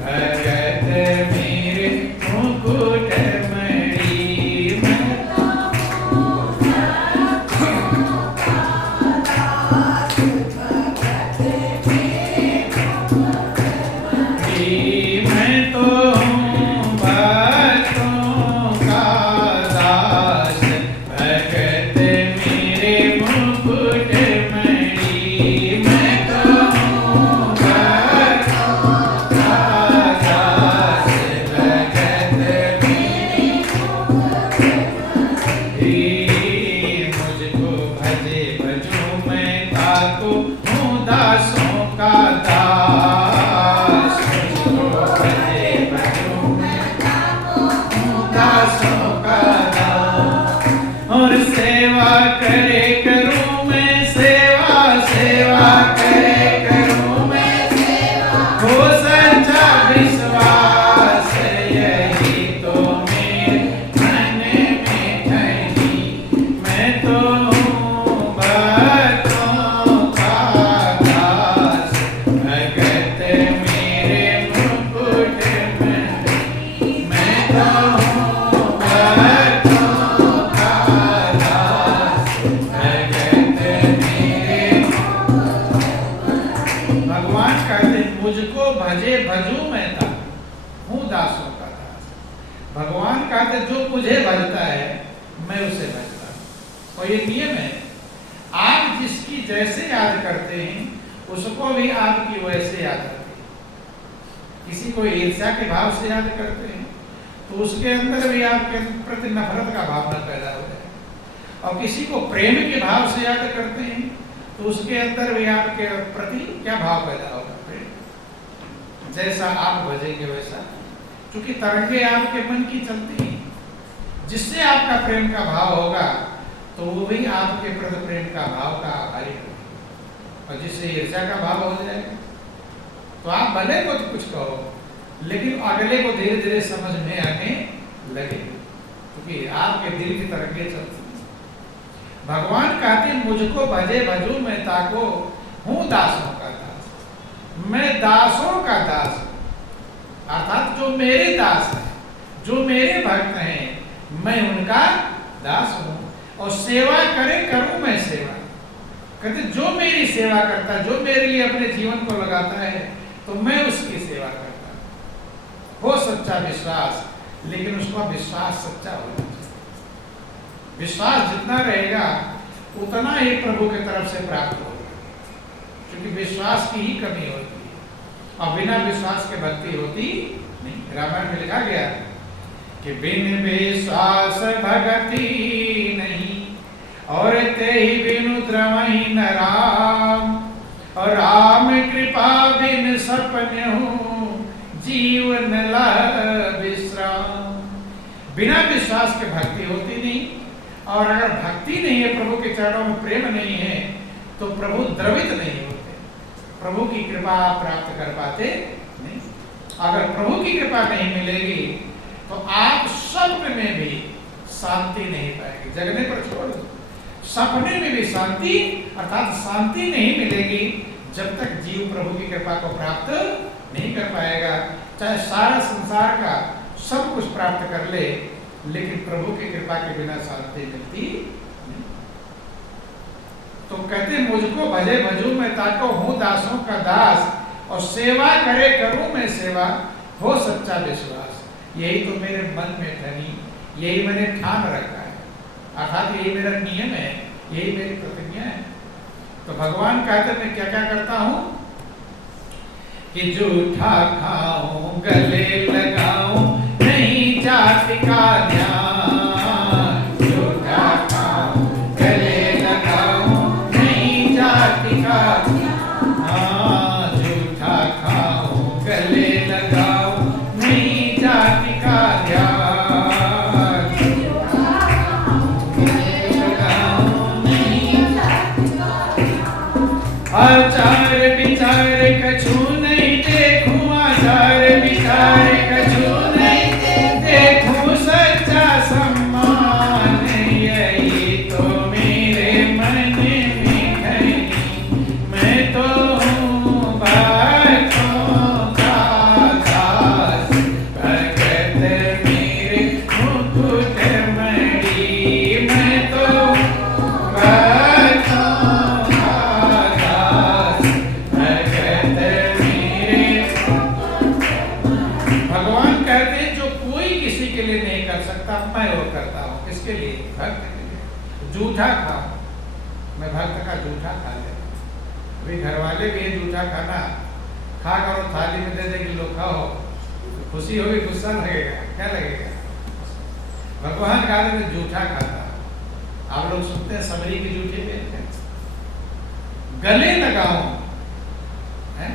भगत मेरे मुकुट मणि मैं तो हूँ भक्तों का दास भगत मेरे मुकुट मणि मैं तो हूँ भक्तों का दास भगत मेरे मुझको भजे भजूं मैं ताको हूँ दासों का दास मुझको भजे भजूं मैं ताको हूँ दासों का दास और सेवा करे करूं मैं सेवा सेवा करे करूं मैं सेवा हो सच्चा विश्वास यही तो मेरे मन में ठहरी मैं तो हूँ भक्तों का दास भगत मेरे मुकुट मणि मैं तो हूँ भक्तों का दास भगत मेरे भगवान कहते मुझको भजे भजूं मैं था हूँ दासों का दास भगवान कहते जो मुझे भजता है मैं उसे भजता हूँ और ये नियम है आप जिसकी जैसे याद करते हैं उसको भी आपकी वैसे याद करते हैं किसी को ईर्ष्या के भाव से याद करते हैं तो उसके अंदर भी आपके प्रति नफरत का भावना पैदा हो जाए और किसी को प्रेम के भाव से याद करते हैं तो उसके अंदर भी आपके प्रति क्या भाव पैदा होगा प्रेम जैसा आप भजेंगे वैसा क्योंकि तरंगे आपके मन की चलती हैं जिससे आपका प्रेम का भाव होगा तो वो भी आपके प्रति प्रेम का भाव का आभारी होगा और जिससे ईर्ष्या का भाव हो जाएगा तो आप भले को तो कुछ कहो लेकिन अगले को धीरे धीरे समझ में आने लगे क्योंकि आपके दिल की तरंगे चलती हैं भगवान कहते मुझको भजे भजूं मैं ताको हूँ दासों का दास मैं दासों का दास हूँ अर्थात जो मेरे दास हैं जो मेरे भक्त हैं मैं उनका दास हूँ और सेवा करे करूं मैं सेवा कहते जो मेरी सेवा करता है जो मेरे लिए अपने जीवन को लगाता है तो मैं उसकी सेवा करता हूं हो सच्चा विश्वास लेकिन उसका विश्वास सच्चा होना चाहिए विश्वास जितना रहेगा उतना ही प्रभु की तरफ से प्राप्त होगा क्योंकि विश्वास की ही कमी होती है और बिना विश्वास के भक्ति होती नहीं रामायण में लिखा गया कि बिन विश्वास भक्ति नहीं और ते ही बिनु द्रवहि न राम और राम कृपा बिन सपन्यु जीवन लह विश्राम बिना विश्वास के भक्ति होती नहीं और अगर भक्ति नहीं है प्रभु के चरणों में प्रेम नहीं है तो प्रभु द्रवित नहीं होते प्रभु की कृपा प्राप्त कर पाते नहीं अगर प्रभु की कृपा नहीं मिलेगी तो आप स्वप्न में भी शांति नहीं पाएंगे जगने पर छोड़ दो सपने में भी शांति अर्थात शांति नहीं मिलेगी जब तक जीव प्रभु की कृपा को प्राप्त नहीं कर पाएगा चाहे सारा संसार का सब कुछ प्राप्त कर ले लेकिन प्रभु की कृपा के बिना शांति मिलती नहीं तो कहते मुझको भजे भजूं मैं ताको हूँ दासों का दास और सेवा करे करूं मैं सेवा हो सच्चा विश्वास यही तो मेरे मन में धनी यही मैंने ठान रखा है अर्थात यही मेरा नियम है यही मेरी प्रतिज्ञा है तो भगवान कहते मैं क्या क्या करता हूं कि जूठा खाऊं गले लगाऊं नहीं जाति का ध्यान जूठा खाऊं गले लगाऊं नहीं जाति का ध्यान जूठा खाऊं गले लगाऊं नहीं जाति का ध्यान आचार विचार कछु नहीं देखूं आचार विचार करता हूँ, किसके लिए? भक्त के लिए। जूठा खाऊं, मैं भक्त का जूठा खा लेता हूँ। अभी घर वाले भी जूठा खाना खा कर थाली में दे दे कि लो खाओ, तो खुशी होगी, गुस्सा लगेगा, क्या लगेगा? भगवान का मैं जूठा खाता। आप लोग सुनते हैं सबरी के जूठे कहते हैं, गले लगाऊं, है?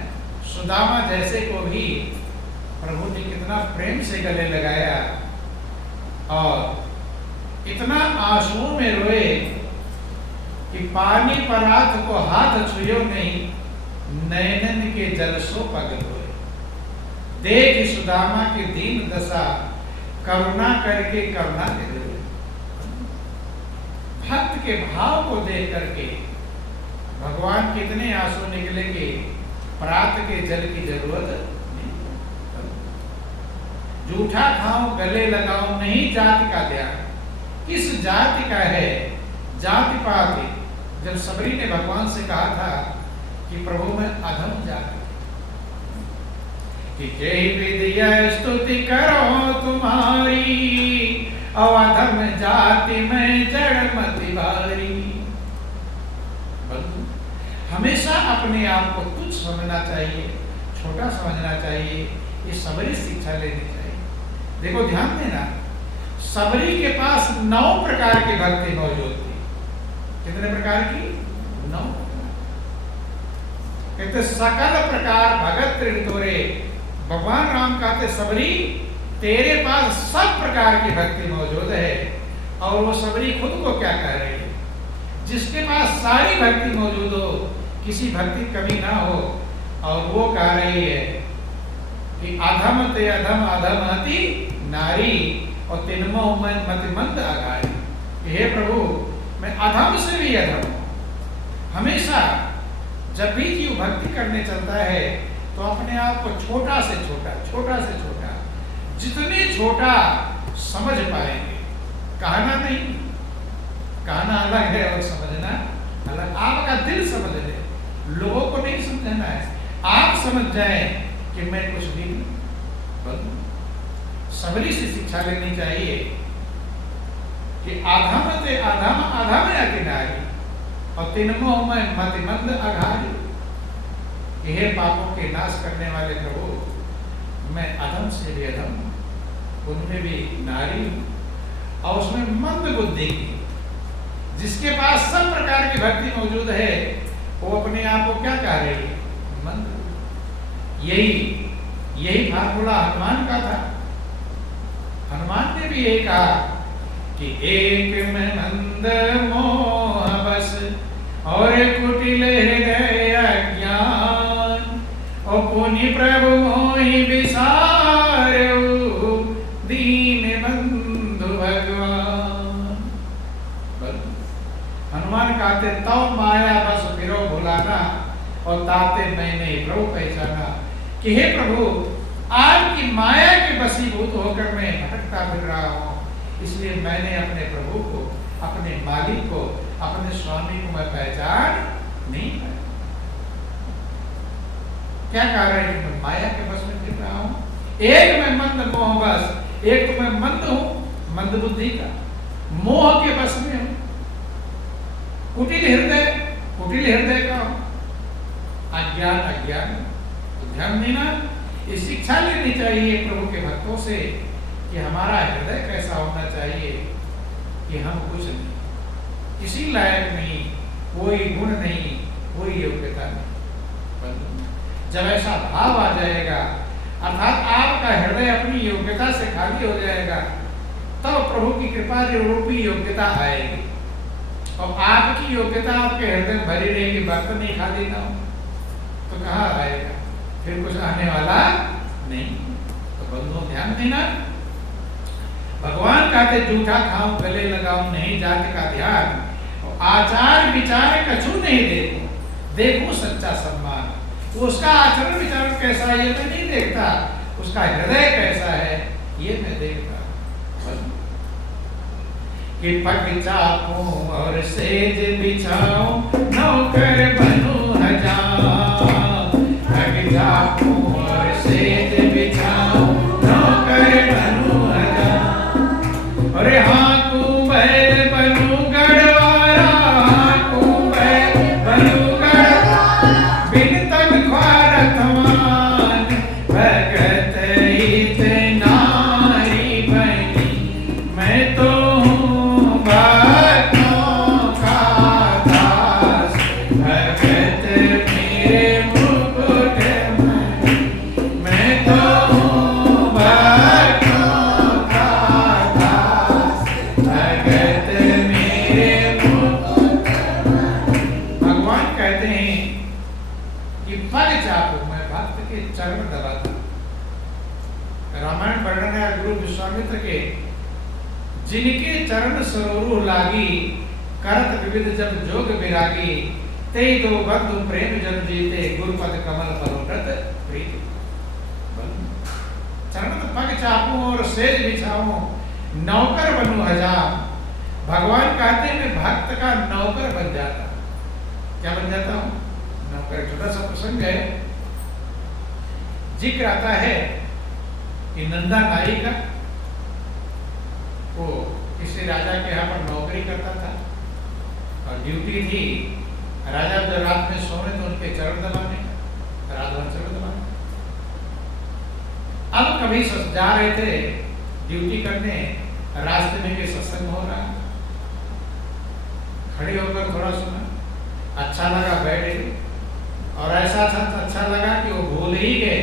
सुदामा जैसे को भी प्रभु ने कितना प्रेम से गले लगाया और इतना आंसुओं में रोए कि पानी परात को हाथ छुयो नहीं, नैनन के जल सो पग रोए। देख सुदामा की दीन दशा, करुणा करके करुणा दे दे। भक्त के भाव को देख करके भगवान कितने आंसू निकलेंगे, परात के जल की जरूरत नहीं। जूठा खाऊं गले लगाऊं, नहीं जाति का ध्यान, किस जाति का है? जाति पाति। जब सबरी ने भगवान से कहा था कि प्रभु मैं अधम जाति कि जय विद्या स्तुति करो तुम्हारी, अवधम जाति में जड़मति भारी। हमेशा अपने आप को तुच्छ समझना चाहिए, छोटा समझना चाहिए, ये सबरी शिक्षा लेनी चाहिए। देखो ध्यान देना, सबरी के पास 9 प्रकार की भक्ति मौजूद थी। कितने प्रकार की? 9। कहते सकल प्रकार भगत त्रितोरे। भगवान राम कहते सबरी तेरे पास सब प्रकार की भक्ति मौजूद है। और वो सबरी खुद को क्या कह रही है? जिसके पास सारी भक्ति मौजूद हो, किसी भक्ति कमी ना हो, और वो कह रही है कि अधम ते अधम अधमति नारी और तिन्मो मन मतिमंद आगारी। हे प्रभु मैं अधम से भी अधम हूं। हमेशा जब भी जीव भक्ति करने चलता है तो अपने आप को छोटा से छोटा, छोटा से छोटा, जितने छोटा समझ पाएंगे। कहना नहीं, कहना अलग है और समझना अलग। आपका दिल समझ ले, लोगों को नहीं समझना है। आप समझ जाए कि मैं कुछ भी नहीं। सबरी से शिक्षा लेनी चाहिए कि अधम ते अधम अधम अति नारी और तिन्मो में मतिमंद अघारी। यह पापों के नाश करने वाले प्रभु मैं अधम से भी अधम, उनमें भी नारी और उसमें मंद बुद्धि की। जिसके पास सब प्रकार की भक्ति मौजूद है वो अपने आप को क्या कह रही है? मंद। यही फार्मूला हनुमान का था। हनुमान ने भी यही कहा कि एक में मंद मोह बस और कुटिल हृदय अज्ञान, और पुनि प्रभु मोहि बिसारऊ दीन बंधु भगवान। हनुमान कहते तौ माया बस फिरो भुलाना, और ताते मैंने प्रभु पहचाना कि हे प्रभु आपकी माया के वशीभूत होकर मैं भटकता फिर रहा हूं, इसलिए मैंने अपने प्रभु को, अपने मालिक को, अपने स्वामी को मैं पहचान नहीं पाया। क्या कह रहे हैं? मैं माया के वश में फिर रहा हूं। एक मैं मंद मोह बस, एक तो मैं मंद हूं, मंद बुद्धि का, मोह के वश में हूं, कुटिल हृदय का हूं, अज्ञान। तो ध्यान देना, ये शिक्षा लेनी चाहिए प्रभु के भक्तों से कि हमारा हृदय कैसा होना चाहिए कि हम कुछ नहीं, किसी लायक नहीं, कोई गुण नहीं, कोई योग्यता नहीं। जब ऐसा भाव आ जाएगा, अर्थात आपका हृदय अपनी योग्यता से खाली हो जाएगा, तब तो प्रभु की कृपा रूपी योग्यता आएगी। और आपकी योग्यता आपके हृदय में भरी रहेगी, बर्तन नहीं खाली ना हो तो कहाँ आएगा? फिर कुछ आने वाला नहीं। तो बंधुओं ध्यान देना, भगवान कहते जूठा खाऊं गले लगाऊं, नहीं जाति का ध्यान, आचार विचार कछु नहीं देखो सच्चा सम्मान। उसका आचरण विचारण कैसा है ये मैं नहीं देखता, उसका हृदय कैसा है ये मैं देखता। कि पग चापूं और सेज बिछाऊं, नौकर बनूं हजार। पग चापूं और सेज बिछाऊं, नौकर बनूं हजार। अरे हाँ सागर में दबा था। रामायण वर्णन है गुरु विश्वामित्र के, जिनके चरण सरोरु लागी, करत विविध जब जोग विरागी, तेई दो बंधु प्रेम जन जीते, गुरुपद कमल पर उठत प्रीति। चरण पग चापूं और सेज बिछाऊं, नौकर बनूं हजार। भगवान कहते हैं मैं भक्त का नौकर बन जाता। क्या बन जाता हूं? नौकर। छोटा सा प्रसंग है, जिक्र आता है कि नंदा नाई का वो किसी राजा के यहाँ पर नौकरी करता था और ड्यूटी थी राजा जब रात में सोने तो उनके चरण दबाने का, रात भर चरण दबाने। अब कभी जा रहे थे ड्यूटी करने, रास्ते में के सत्संग हो रहा, खड़े होकर थोड़ा सुना, अच्छा लगा, बैठे। और ऐसा अच्छा लगा कि वो भूल ही गए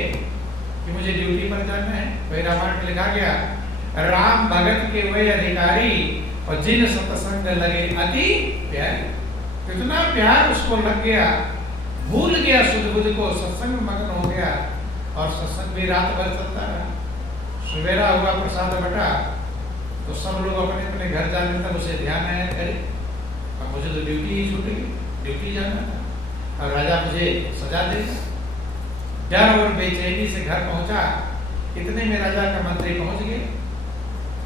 कि मुझे ड्यूटी पर जाना है। वही रामायण में लिखा गया, राम भगत के वही अधिकारी और जिन सत्संग लगे अति प्यार। इतना प्यार उसको लग गया, भूल गया सुध बुध को, सत्संग में मगन हो गया और सत्संग भी रात भर चलता रहा। सवेरा हुआ, प्रसाद बटा तो सब लोग अपने अपने घर जाने तक उसे ध्यान आया, करे अब मुझे तो ड्यूटी ही छूट गई, ड्यूटी जाना था और राजा मुझे सजा देगा। डर और बेचैनी से घर पहुंचा, इतने में राजा का मंत्री पहुंच गए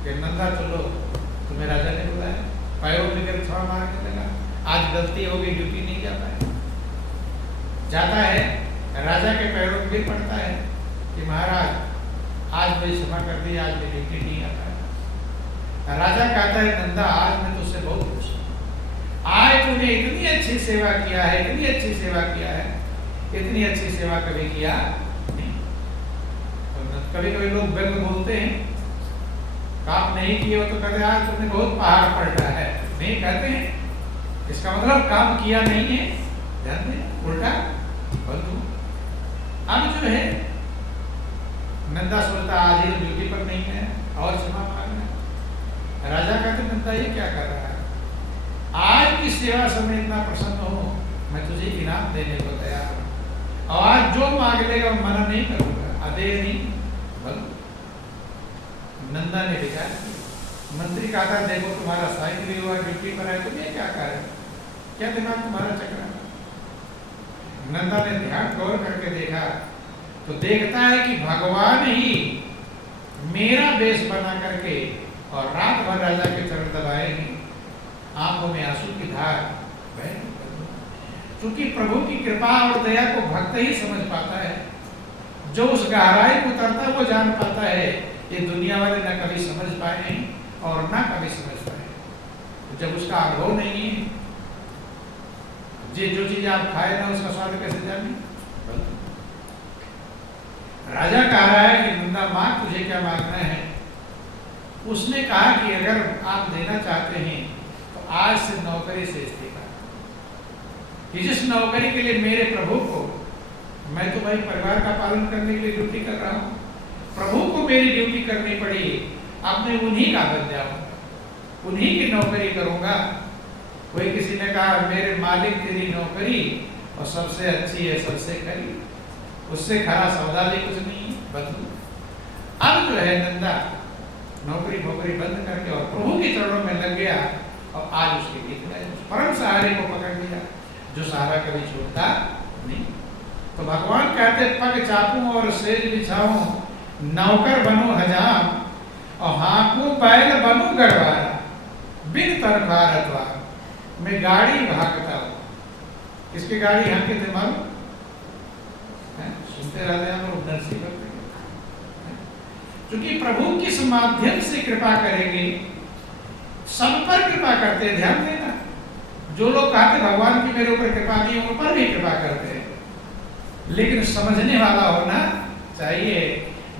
कि नंदा चलो, तुम्हें राजा ने बुलाया। पैरों में गिर थोड़ा मारने लगा, आज गलती हो गई, ड्यूटी नहीं जा पाया। जाता है राजा के पैरों में गिर पड़ता है कि महाराज आज मुझे क्षमा कर दी, आज मैं ड्यूटी नहीं आता है। राजा कहता है नंदा आज मैं तुझसे बहुत खुश हूँ, आज तूने इतनी अच्छी सेवा किया है, इतनी अच्छी सेवा किया है, इतनी अच्छी सेवा कभी किया नहीं। कभी कभी लोग व्यंग बोलते हैं, काम नहीं किए हो तो कहते आज तुमने बहुत पहाड़ पलटा है, नहीं कहते हैं, इसका मतलब काम किया नहीं है, जानते हैं, उल्टा बंधु। अब जो है नंदा सोचता आज ही ड्यूटी पर नहीं है और क्षमा मांगना। राजा कहते नंदा ये क्या कर रहा है, आज की सेवा समय इतना प्रसन्न हो, मैं तुझे इनाम देने को तैयार हूं और आज जो मांग लेगा मना नहीं करूंगा, अदे नहीं बंधु। नंदा ने विचार किया, मंत्री कहा था देखो तुम्हारा साइकिल हुआ, ड्यूटी पर है, तुम्हें क्या कार्य, क्या दिमाग तुम्हारा चक्र। नंदा ने ध्यान गौर करके देखा तो देखता है कि भगवान ही मेरा वेश बना करके और रात भर राजा के चरण दबाए हैं, आंखों में आंसू की धार बह। क्योंकि प्रभु की कृपा और दया को भक्त ही समझ पाता है, जो उस गहराई को उतरता है वो जान पाता है। ये दुनिया वाले न कभी समझ पाए हैं और ना कभी समझ पाए। तो जब उसका अनुभव नहीं है, जो चीज आप खाए ना उसका स्वाद कैसे जाने। राजा कह रहा है कि नंदा मांग, तुझे क्या मांगना है। उसने कहा कि अगर आप देना चाहते हैं तो आज से नौकरी से इस्तीफा, कि जिस नौकरी के लिए मेरे प्रभु को, मैं तो भाई परिवार का पालन करने के लिए ड्यूटी कर रहा हूँ, प्रभु को मेरी ड्यूटी करनी पड़ी, अब मैं उन्हीं का बन जाऊंगा, उन्हीं की नौकरी करूंगा। कोई किसी ने कहा मेरे मालिक तेरी नौकरी और सबसे अच्छी है, सबसे खरी, उससे खरा सौदा भी कुछ नहीं है बंधु। अब जो है नंदा नौकरी भोकरी बंद करके और प्रभु के चरणों में लग गया और आज उसके गीत गाए, परम सहारे को पकड़ लिया जो सहारा कभी छूटता नहीं। तो भगवान कहते पग चापूं और सेज बिछाऊं, नौकर बनूं हजाम और हाँकूं बैल बनूं गढ़वारा, बिन तरफार अतवार, मैं गाड़ी भागता हूं। किसकी गाड़ी हाँके थे मालूम? सुनते रहते हैं और उधर से करते हैं। क्योंकि प्रभु किस माध्यम से कृपा करेंगे, सब पर कृपा करते हैं। ध्यान देना, जो लोग कहते भगवान की मेरे ऊपर कृपा नहीं, उन पर भी कृपा करते हैं, लेकिन समझने वाला होना चाहिए।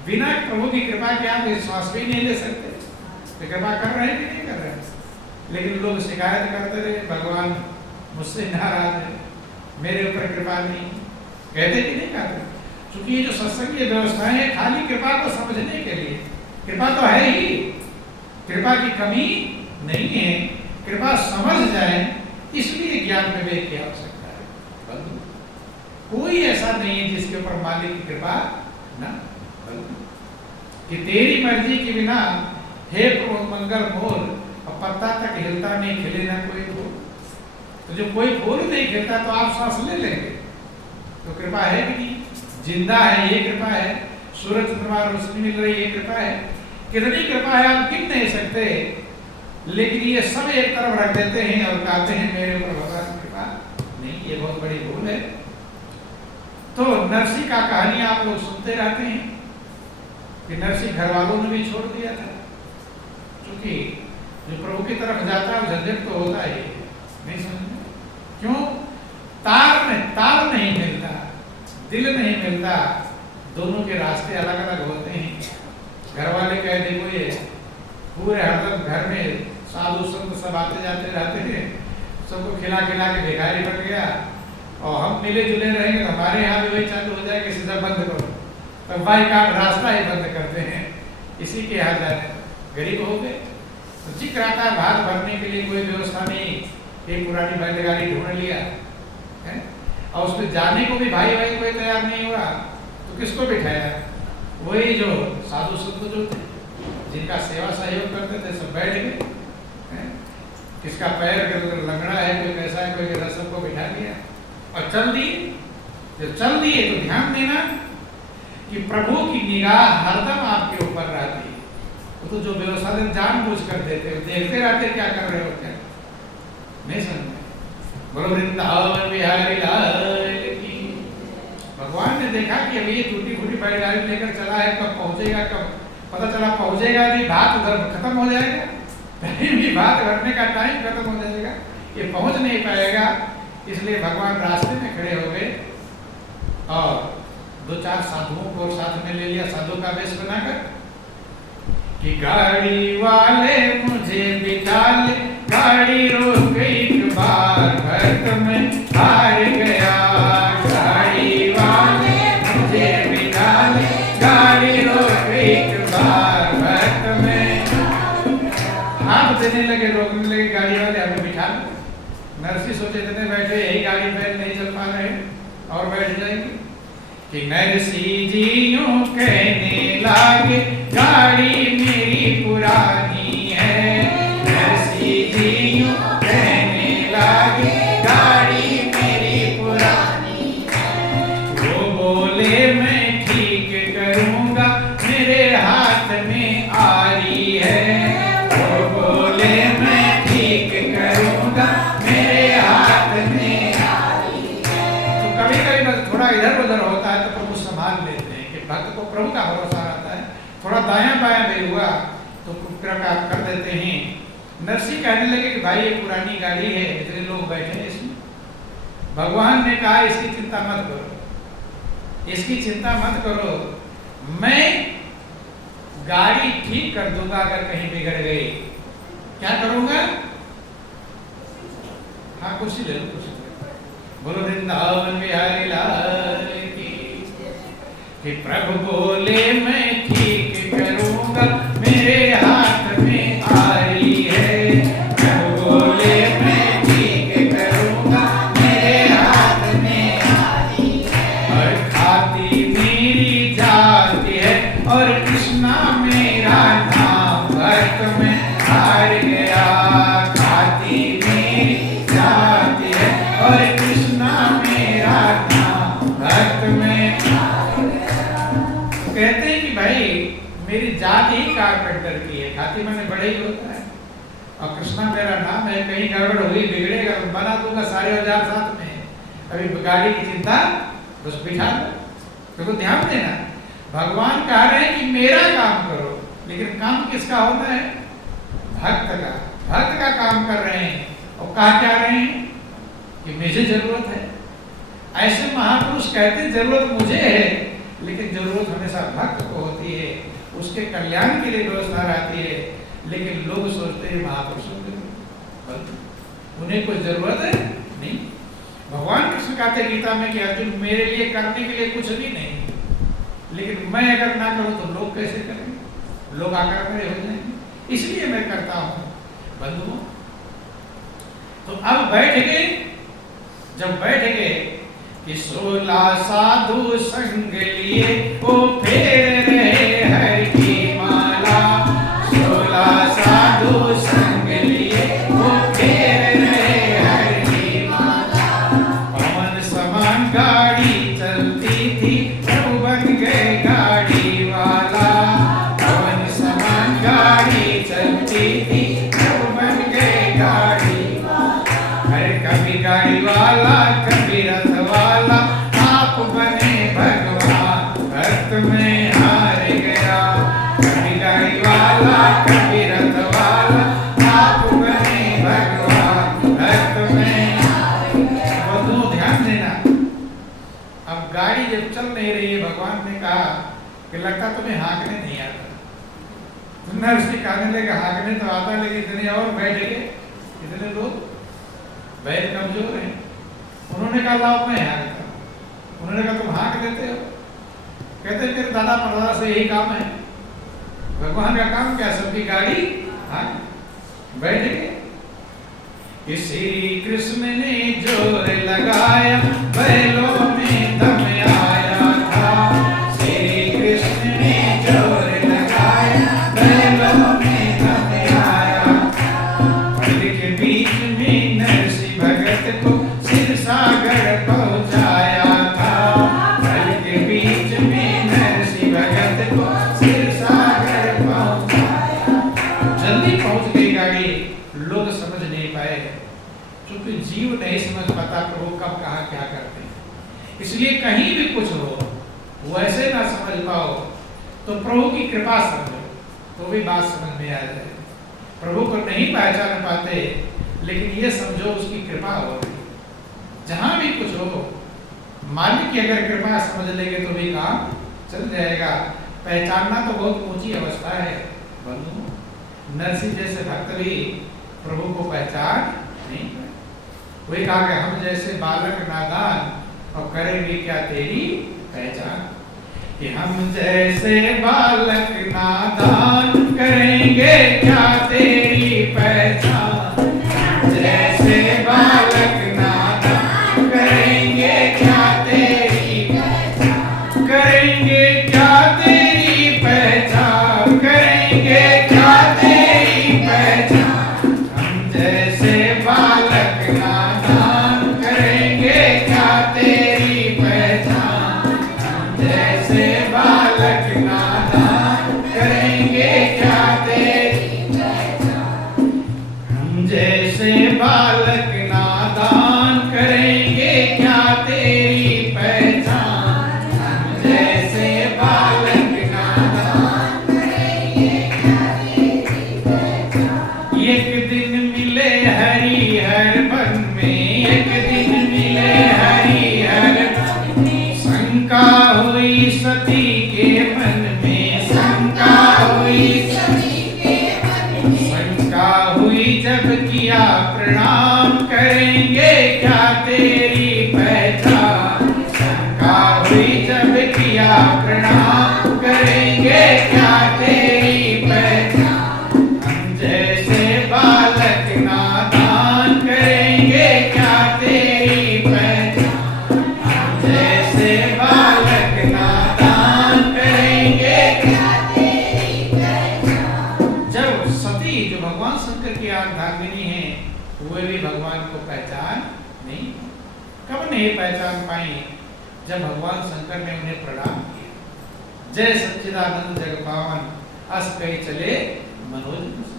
बिना प्रभु की कृपा के आप विश्वास भी नहीं ले सकते, तो कृपा कर रहे हैं कि नहीं कर रहे हैं। लेकिन लोग शिकायत करते रहे भगवान मुझसे नाराज है, मेरे ऊपर कृपा नहीं, कहते कि नहीं कहते। क्योंकि ये जो सत्संगीय व्यवस्थाएं है खाली कृपा को समझने के लिए, कृपा तो है ही, कृपा की कमी नहीं है, कृपा समझ जाए इसलिए ज्ञान विवेक की आवश्यकता है बंधु। कोई ऐसा नहीं है जिसके ऊपर मालिक की कृपा ना, कि तेरी मर्जी के बिना हे प्रमोद मंगल मोर, अब पत्ता तक हिलता नहीं, खिले ना कोई फूल। तो जब कोई फूल नहीं खिलता तो आप सांस ले लेंगे, तो कृपा है कि नहीं? जिंदा है ये कृपा है, सूरज चंद्रमा रोशनी मिल रही है कृपा है, कितनी कृपा है आप गिन नहीं सकते। लेकिन ये सब एक तरफ रख देते हैं और कहते हैं मेरे ऊपर भगवान की कृपा नहीं, ये बहुत बड़ी भूल है। तो नरसिंह का कहानी आप लोग सुनते रहते हैं कि नरसिंह घर वालों ने भी छोड़ दिया था, क्योंकि जो प्रभु की तरफ जाता है झंझट तो होता ही नहीं, समझ क्यों? ताल नहीं मिलता, दिल नहीं मिलता, दोनों के रास्ते अलग अलग होते हैं। घर वाले कह देखो ये पूरे हरदम घर में साधु संत सब आते जाते रहते हैं, सबको खिला खिला के भिखारी बन गया, और हम मिले जुले रहेंगे तो हमारे यहाँ भी वही चालू हो जाएगा, सीधा बंद करो, तो भाई का रास्ता ही बंद करते हैं, इसी के यहाँ जाते गरीब हो गए। तो जी कराता है भात भरने के लिए कोई व्यवस्था नहीं, एक पुरानी बैलगाड़ी ढूंढ लिया है, और उस पर जाने को भी भाई कोई तैयार नहीं हुआ, तो किसको बिठाया? वही जो साधु संत जो थे, जिनका सेवा सहयोग करते थे, सब बैठ गए। किसका पैर लंगड़ा है, कोई कैसा है, कोई कैसा, सबको बिठा दिया और चल दिए। जब चल दिए तो ध्यान देना कि प्रभु की निगाह हरदम आपके ऊपर रहती है। वो तो जो व्यवस्था जानबूझ कर देते, देखते रहते क्या कर रहे हो, क्या नहीं समझ। बोलो वृंदावन बिहारी लाल की। भगवान ने देखा कि अभी ये टूटी फूटी बैलगाड़ी लेकर चला है, कब पहुंचेगा, कब पता चला पहुंचेगा नहीं, भात उधर खत्म हो जाएगा, कहीं भी भात भरने का टाइम खत्म हो जाएगा, ये पहुंच नहीं पाएगा। इसलिए भगवान रास्ते में खड़े हो गए और दो चार साधुओं को साथ में ले लिया, साधु का वेश बनाकर, कि गाड़ी वाले मुझे बिठा ले, गाड़ी रोक एक बार, भक्त में हार गया। गाड़ी वाले मुझे बिठा ले, गाड़ी रोक एक बार, भक्त में हाथ देने लगे, रोकने लगे गाड़ी वाले, हमें बिठा लो। नरसिंह सोचे इतने बैठे, यही गाड़ी पे नहीं चल पा रहे और बैठ जाएंगे, कि नरसिंह जी यूं कहने लागे, गाड़ी मेरी पुरानी है। नरसिंह जी यूं कहने लागे, गाड़ी मेरी पुरानी है। वो बोले मैं ठीक करूंगा, मेरे हाथ में आरी है। वो बोले मैं ठीक करूंगा, मेरे हाथ में आरी है। तो कभी कभी बस थोड़ा इधर उधर होता है तो प्रभु संभाल लेते हैं, कि भक्त को प्रभु का भरोसा रहता है, थोड़ा दायां बायां भी हुआ तो कृपा कर देते हैं। नरसिंह कहने लगे कि भाई ये पुरानी गाड़ी है, इतने लोग बैठे हैं इसमें, भगवान ने कहा इसकी चिंता मत करो, इसकी चिंता मत करो, मैं गाड़ी ठीक कर दूंगा अगर कहीं बिगड़ गई। क्या करूंगा? हाँ कुर्सी ले लो, कुर्सी। बोलो वृंदावन बिहारी लाल की। कि प्रभु बोले मैं ठीक करूंगा, मेरे हाथ में आरी है। प्रभु बोले मैं ठीक करूंगा, मेरे हाथ में आरी है। और खाती मेरी जाति है, और कृष्णा मेरा नाम, भक्त में हार गया। खाती मेरी जाति है, और कृष्णा मेरा नाम, भक्त में। कहते हैं कि भाई मेरी जात ही कारपेंटर की है, खाती मैंने बड़े ही होता है, और कृष्णा मेरा नाम है, कहीं गड़बड़ हुई बिगड़ेगा तो बना दूंगा सारे औजार साथ में, अभी गाड़ी की चिंता बस बिठा दो। तो ध्यान देना, भगवान कह रहे हैं कि मेरा काम करो, लेकिन काम किसका होना है? भक्त का। भक्त का काम कर रहे हैं और कहा क्या रहे हैं कि मुझे जरूरत है। ऐसे महापुरुष कहते जरूरत मुझे है, लेकिन जरूरत हमेशा भक्त को होती है, उसके कल्याण के लिए व्यवस्था रहती है। लेकिन लोग सोचते हैं महापुरुषों की उन्हें कोई जरूरत है नहीं। भगवान कृष्ण कहते गीता में कि अर्जुन मेरे लिए करने के लिए कुछ भी नहीं, लेकिन मैं अगर ना करूं तो लोग कैसे करेंगे? लोग आकर मेरे हो जाएंगे, इसलिए मैं करता हूं। बंधुओं, तो अब बैठ गए, जब बैठ गए कि 16 साधु संग लिए, ओ रक्त में हार गया, कभी गाड़ी वाला कभी रथ वाला, आप बने भगवान रक्त में हार गया। बंधुओं ध्यान देना, अब गाड़ी जब चल नहीं रही है, भगवान ने कहा कि लगता तुम्हें हाँकने नहीं आता। नर्सी कहने लगे हाँकने तो आता, लेकिन इतने और बैठ गए, इतने लोग बैठ कमजोर हैं। उन्होंने कहा लाओ मैं हाँकता। उन्होंने कहा तुम हाँक देते हो? कहते मेरे दादा परदादा से यही काम है। भगवान का काम क्या, सबकी गाड़ी हाँक। बैठ गए। श्री कृष्ण ने जोर लगाया, बैलों में दम आया था। श्री कृष्ण ने जोर लगाया, बैलों में दम आया था। पल के बीच में नरसी भगत को सिर सागर पहुंचाया था। पल के बीच में नरसी भगत को सिर सागर पहुंचाया। जल्दी पहुंच गई गाड़ी, लोग समझ नहीं पाए, क्योंकि जीव नहीं समझ पाता प्रभु कब कहाँ क्या करते हैं। इसलिए कहीं भी कुछ हो वैसे ना समझ पाओ तो प्रभु की कृपा समझो, तो भी बात समझ में आ जाए। प्रभु को नहीं पहचान पाते, लेकिन ये समझो उसकी कृपा हो रही। जहां भी कुछ हो, मालिक की अगर कृपा समझ लेंगे तो भी काम चल जाएगा। पहचानना तो बहुत ऊंची अवस्था है बंधु। नरसिंह जैसे भक्त भी प्रभु को पहचान नहीं पाए। वही कहा कि हम जैसे बालक नादान, और करेंगे क्या तेरी पहचान। कि हम जैसे बालक नादान, करेंगे क्या तेरी पहचान। जैसे बालक नादान, करेंगे क्या तेरी पहचान। करेंगे क्या तेरी पहचान, करेंगे क्या तेरी पहचान। हम जैसे बालक नादान, करेंगे क्या तेरी पहचान। हम जैसे बालक नादान, करेंगे क्या तेरी पहचान। हम जैसे बालक नादान, करेंगे क्या तेरी पहचान। हम जैसे बालक नादान, करेंगे क्या तेरी पहचान। एक दिन मिले हरिहर वन में, एक दिन मिले हरिहर वन में। शंका हुई सती के मन में, शंका हुई सती के मन में। शंका हुई जब किया प्रणाम, करेंगे क्या तेरी पहचान। शंका हुई जब किया प्रणाम, करेंगे क्या तेरी पहचान। हम जैसे बालक नादान, करेंगे क्या तेरी पहचान। हम जैसे बालक नादान, करेंगे क्या तेरी पहचान। जब सती जो भगवान शंकर की अर्धांगिनी है, वे भी भगवान को पहचान नहीं, कब नहीं पहचान पाई, जब भगवान शंकर ने उन्हें प्रणाम किया। जय सच्चिदानंद जग पावन, अस कही चले मनोज कुसुम।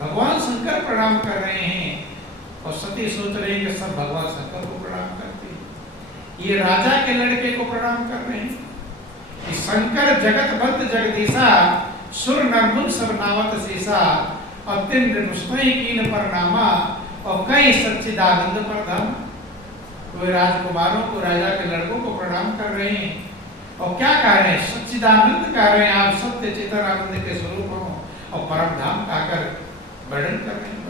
भगवान शंकर प्रणाम कर रहे हैं और सती सोच रही कि सब भगवान शंकर को प्रणाम करते हैं। ये राजा के लड़के को प्रणाम कर रहे हैं कि शंकर जगत बद्ध जगदीशा, सुर नरमुन सब नावत सीसा। और तीन मुस्तई कीन परनामा, और कई सच्चिदानंद परधाम। कोई राजकुमारों को, राजा के लड़कों को प्रणाम कर रहे हैं और क्या कह रहे हैं, सच्चिदानंद कह रहे हैं, आप सत्य चेतन आनंद के स्वरूप हो, और परम धाम कहकर वर्णन कर रहे हैं।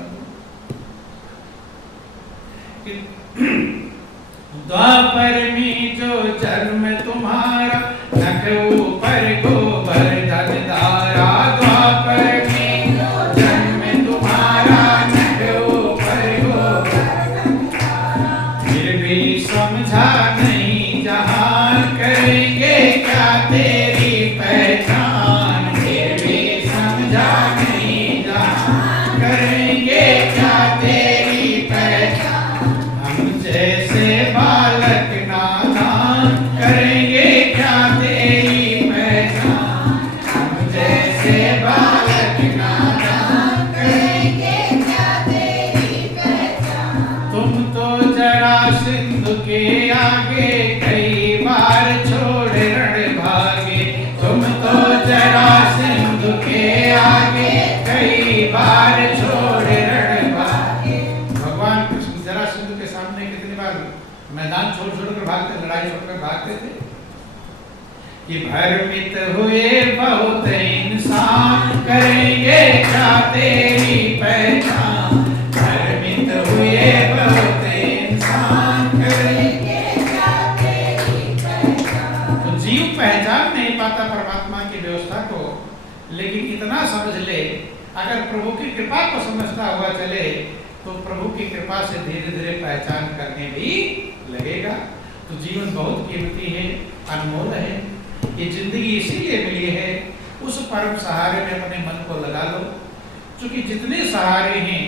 द्वापर में जो जन्म तुम्हारा, नख ऊपर गोवर्धन धारा। द्वापर में जो जन्म तुम्हारा, नख ऊपर गोवर्धन धारा। फिर भी समझा नहीं जहान, करेंगे क्या तेरी पहचान। फिर भी समझा नहीं जहान, करेंगे क्या तेरी पहचान। हम जैसे बालक नादान, करेंगे क्या तेरी पहचान। कि भ्रमित हुए बहुत इंसान, करेंगे क्या तेरी पहचान। भ्रमित हुए बहुत इंसान, करेंगे क्या तेरी पहचान। तो जीव पहचान नहीं पाता परमात्मा की व्यवस्था को, लेकिन इतना समझ ले, अगर प्रभु की कृपा को समझता हुआ चले तो प्रभु की कृपा से धीरे धीरे पहचान करने भी लगेगा। तो जीवन बहुत कीमती है, अनमोल है। ये जिंदगी इसीलिए मिली है, उस परम सहारे में अपने मन को लगा लो। क्योंकि जितने सहारे हैं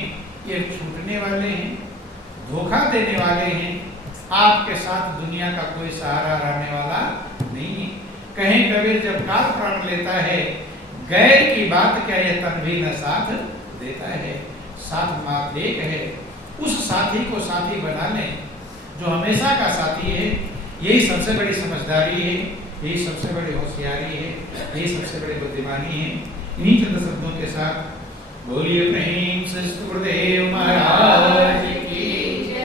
ये छूटने वाले हैं, धोखा देने वाले हैं। आपके साथ दुनिया का कोई सहारा रहने वाला नहीं है। कहीं कबीर जब काल प्राण लेता है, गैर की बात क्या ये तन भी न साथ देता है। साथ मात एक है, उस साथी को साथी बना लें जो हमेशा का साथी है। यही सबसे बड़ी समझदारी है, यही सबसे बड़ी होशियारी है, यही सबसे बड़ी बुद्धिमानी है। इन्हीं चंद शब्दों के साथ बोलिए प्रेम से गुरुदेव महाराज।